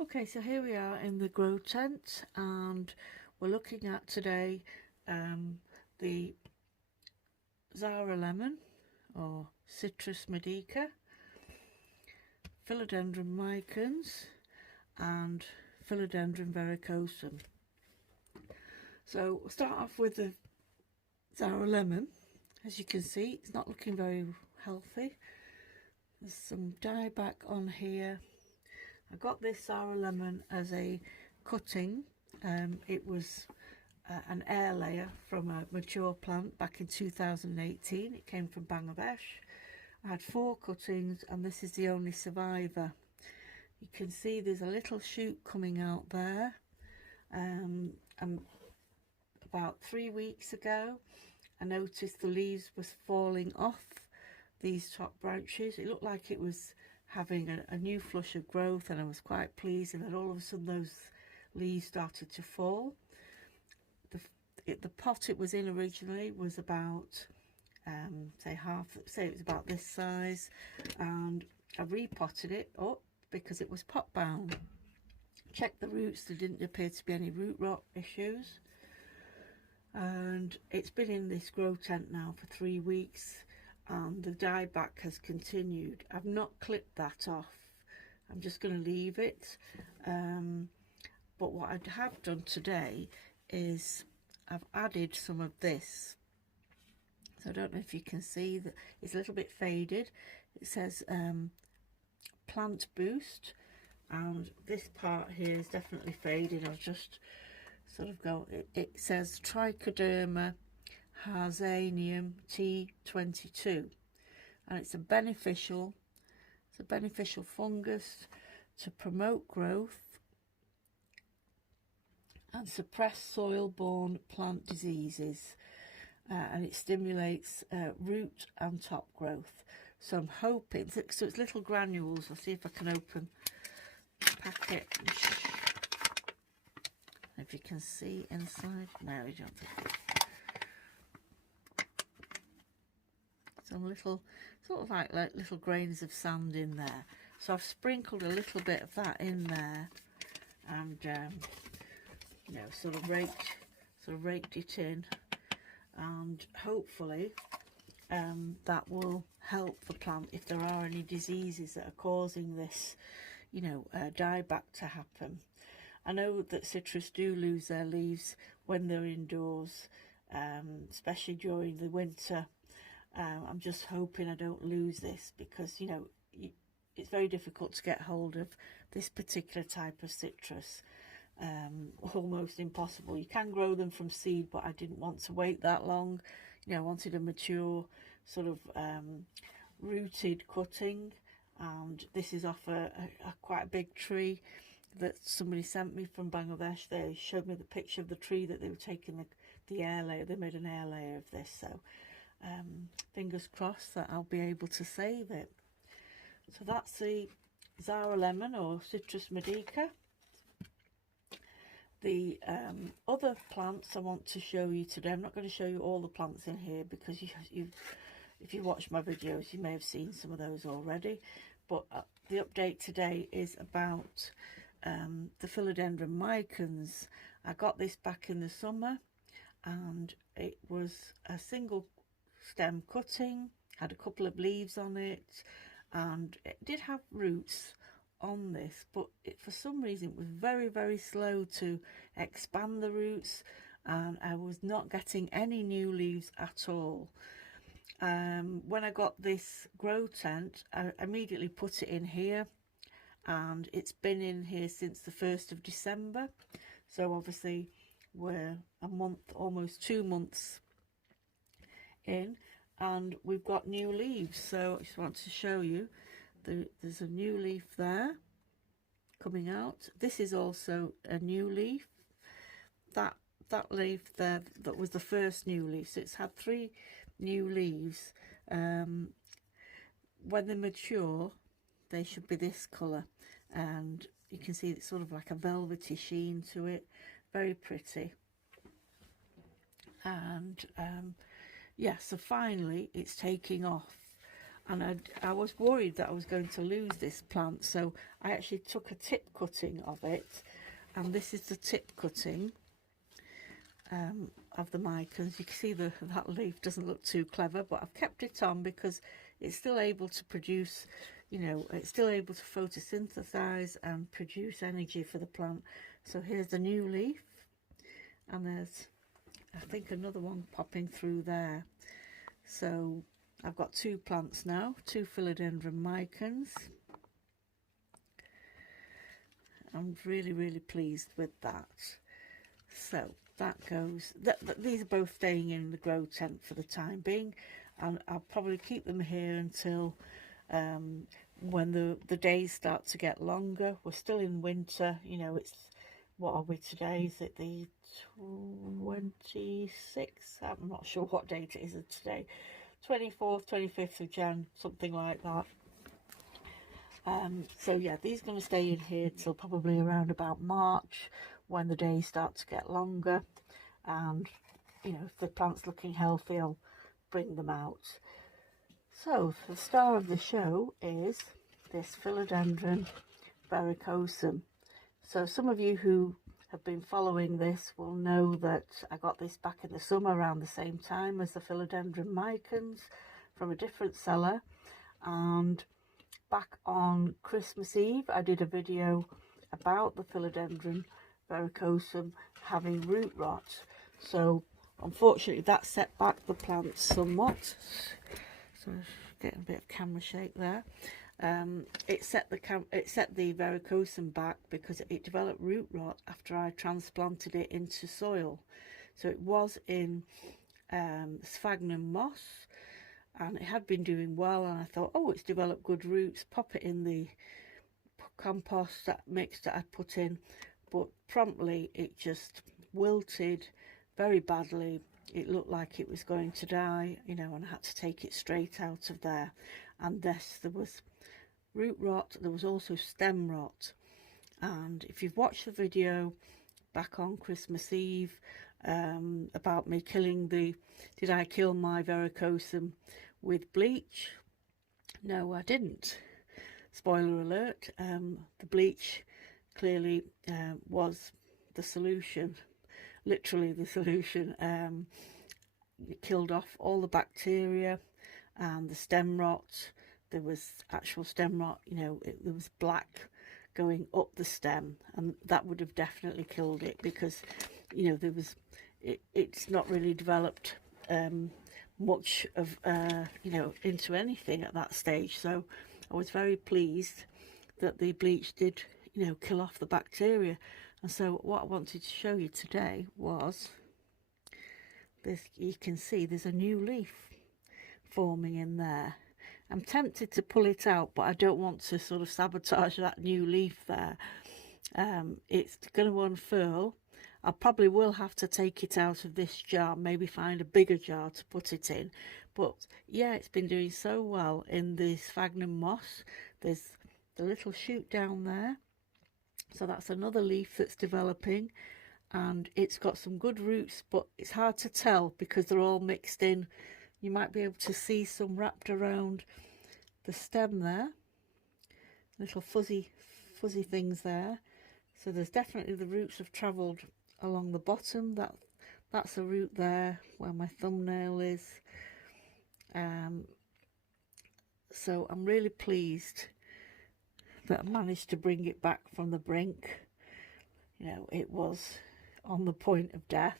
Okay, so here we are in the grow tent, and we're looking at today the Zaara lemon or Citrus Medica, Philodendron Micans and Philodendron Verrucosum. So we'll start off with the Zaara lemon. As you can see, it's not looking very healthy. There's some dieback on here. I got this Zaara lemon as a cutting. It was an air layer from a mature plant back in 2018. It came from Bangladesh. I had 4 cuttings and this is the only survivor. You can see there's a little shoot coming out there. And about 3 weeks ago I noticed the leaves was falling off these top branches. It looked like it was having a new flush of growth, and I was quite pleased, and then all of a sudden those leaves started to fall. The pot it was in originally was about say it was about this size, and I repotted it up because it was pot bound. Checked the roots, there didn't appear to be any root rot issues, and it's been in this grow tent now for 3 weeks. And the dieback has continued. I've not clipped that off. I'm just going to leave it. But what I have done today is I've added some of this. So I don't know if you can see that it's a little bit faded. It says plant boost, and this part here is definitely faded. I'll just sort of go. It says Trichoderma Harzanium T22, and it's a beneficial fungus to promote growth and suppress soil-borne plant diseases, and it stimulates root and top growth. So I'm hoping, so it's little granules. I'll see if I can open the packet. If you can see inside. No, you don't think. Some little, sort of like little grains of sand in there. So I've sprinkled a little bit of that in there, and you know, sort of raked it in, and hopefully that will help the plant if there are any diseases that are causing this, you know, dieback to happen. I know that citrus do lose their leaves when they're indoors, especially during the winter. I'm just hoping I don't lose this, because, you know, it's very difficult to get hold of this particular type of citrus. Almost impossible. You can grow them from seed, but I didn't want to wait that long. You know, I wanted a mature sort of rooted cutting, and this is off a quite a big tree that somebody sent me from Bangladesh. They showed me the picture of the tree that they were taking the air layer. They made an air layer of this, so fingers crossed that I'll be able to save it. So that's the Zaara lemon or Citrus Medica. The other plants I want to show you today, I'm not going to show you all the plants in here, because if you watch my videos you may have seen some of those already, but the update today is about the Philodendron Micans. I got this back in the summer, and it was a single stem cutting, had a couple of leaves on it, and it did have roots on this, but for some reason it was very, very slow to expand the roots, and I was not getting any new leaves at all. When I got this grow tent, I immediately put it in here, and it's been in here since the 1st of December, so obviously we're a month, almost 2 months in, and we've got new leaves. So I just want to show you, there's a new leaf there coming out. This is also a new leaf. That leaf there, that was the first new leaf, so it's had 3 new leaves. When they mature they should be this colour, and you can see it's sort of like a velvety sheen to it, very pretty. And yeah, so finally it's taking off, and I was worried that I was going to lose this plant, so I actually took a tip cutting of it, and this is the tip cutting of the Micans. You can see that leaf doesn't look too clever, but I've kept it on because it's still able to produce, you know, it's still able to photosynthesize and produce energy for the plant. So here's the new leaf, and there's, I think, another one popping through there. So I've got two plants now, two Philodendron Micans. I'm really pleased with that. So that goes, these are both staying in the grow tent for the time being, and I'll probably keep them here until when the days start to get longer. We're still in winter, you know. It's, what are we today? Is it the 26th? I'm not sure what date it is today. 24th, 25th of Jan, something like that. So yeah, these are going to stay in here till probably around about March, when the days start to get longer, and you know, if the plant's looking healthy, I'll bring them out. So the star of the show is this Philodendron Verrucosum. So some of you who have been following this will know that I got this back in the summer around the same time as the Philodendron Micans from a different seller, and back on Christmas Eve I did a video about the Philodendron Verrucosum having root rot. So unfortunately that set back the plant somewhat. So getting a bit of camera shake there. It set the Verrucosum back because it developed root rot after I transplanted it into soil. So it was in sphagnum moss, and it had been doing well, and I thought, oh, it's developed good roots, pop it in the compost, that mix that I put in, but promptly it just wilted very badly. It looked like it was going to die, you know, and I had to take it straight out of there. And this, there was root rot, there was also stem rot. And if you've watched the video back on Christmas Eve about me killing did I kill my Verrucosum with bleach? No, I didn't. Spoiler alert, the bleach clearly was the solution, literally the solution. It killed off all the bacteria and the stem rot. There was actual stem rot, you know, there was black going up the stem, and that would have definitely killed it, because, you know, there was, it's not really developed much of, you know, into anything at that stage. So I was very pleased that the bleach did, you know, kill off the bacteria. And so what I wanted to show you today was this. You can see there's a new leaf forming in there. I'm tempted to pull it out, but I don't want to sort of sabotage that new leaf there. It's going to unfurl. I probably will have to take it out of this jar, maybe find a bigger jar to put it in. But yeah, it's been doing so well in the sphagnum moss. There's the little shoot down there. So that's another leaf that's developing, and it's got some good roots, but it's hard to tell because they're all mixed in. You might be able to see some wrapped around the stem there, little fuzzy things there. So there's definitely, the roots have travelled along the bottom. That's a root there where my thumbnail is. So I'm really pleased that I managed to bring it back from the brink. You know, it was on the point of death.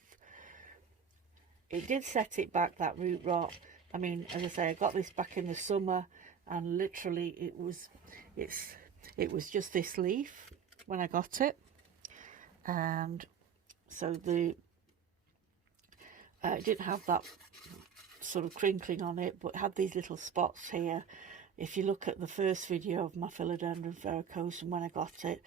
It did set it back, that root rot. I mean, as I say, I got this back in the summer, and literally it was just this leaf when I got it. And so it didn't have that sort of crinkling on it, but it had these little spots here. If you look at the first video of my Philodendron Verrucosum when I got it,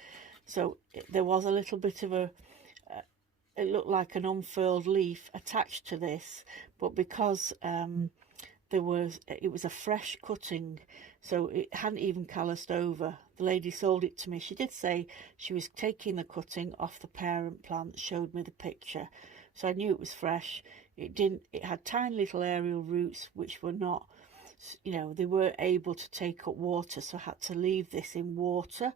so there was a little bit of it looked like an unfurled leaf attached to this, but because it was a fresh cutting, so it hadn't even calloused over. The lady sold it to me. She did say she was taking the cutting off the parent plant, showed me the picture, so I knew it was fresh. It had tiny little aerial roots which were not you know, they weren't able to take up water, so I had to leave this in water.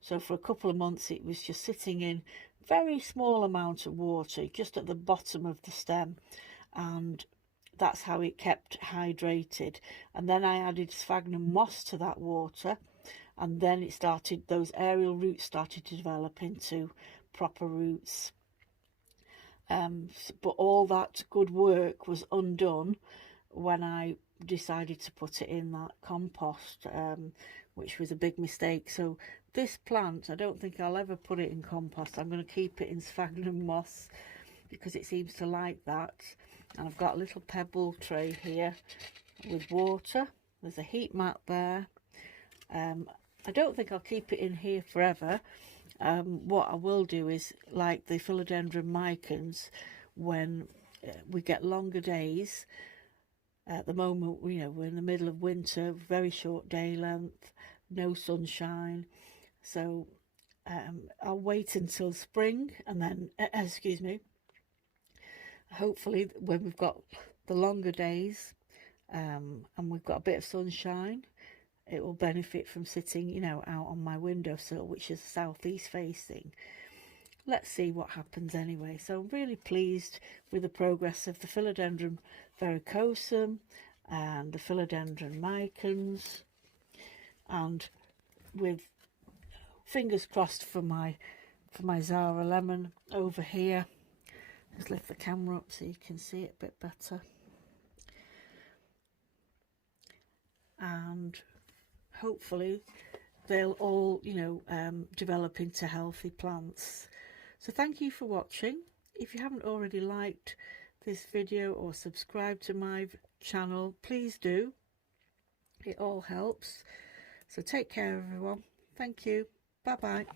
So for a couple of months it was just sitting in very small amount of water just at the bottom of the stem, and that's how it kept hydrated. And then I added sphagnum moss to that water, and then it started, those aerial roots started to develop into proper roots. But all that good work was undone when I decided to put it in that compost, which was a big mistake. So this plant, I don't think I'll ever put it in compost. I'm going to keep it in sphagnum moss because it seems to like that. And I've got a little pebble tray here with water. There's a heat mat there. I don't think I'll keep it in here forever. What I will do is, like the Philodendron Micans, when we get longer days, at the moment, you know, we're in the middle of winter, very short day length, no sunshine. So I'll wait until spring, and then, excuse me, hopefully when we've got the longer days and we've got a bit of sunshine, it will benefit from sitting, you know, out on my windowsill, which is southeast facing. Let's see what happens anyway. So I'm really pleased with the progress of the Philodendron Verrucosum and the Philodendron Micans, and with fingers crossed for my Zaara lemon over here. Just lift the camera up so you can see it a bit better. And hopefully they'll all, you know, develop into healthy plants. So thank you for watching. If you haven't already liked this video or subscribed to my channel, please do. It all helps. So take care, everyone. Thank you. Bye bye.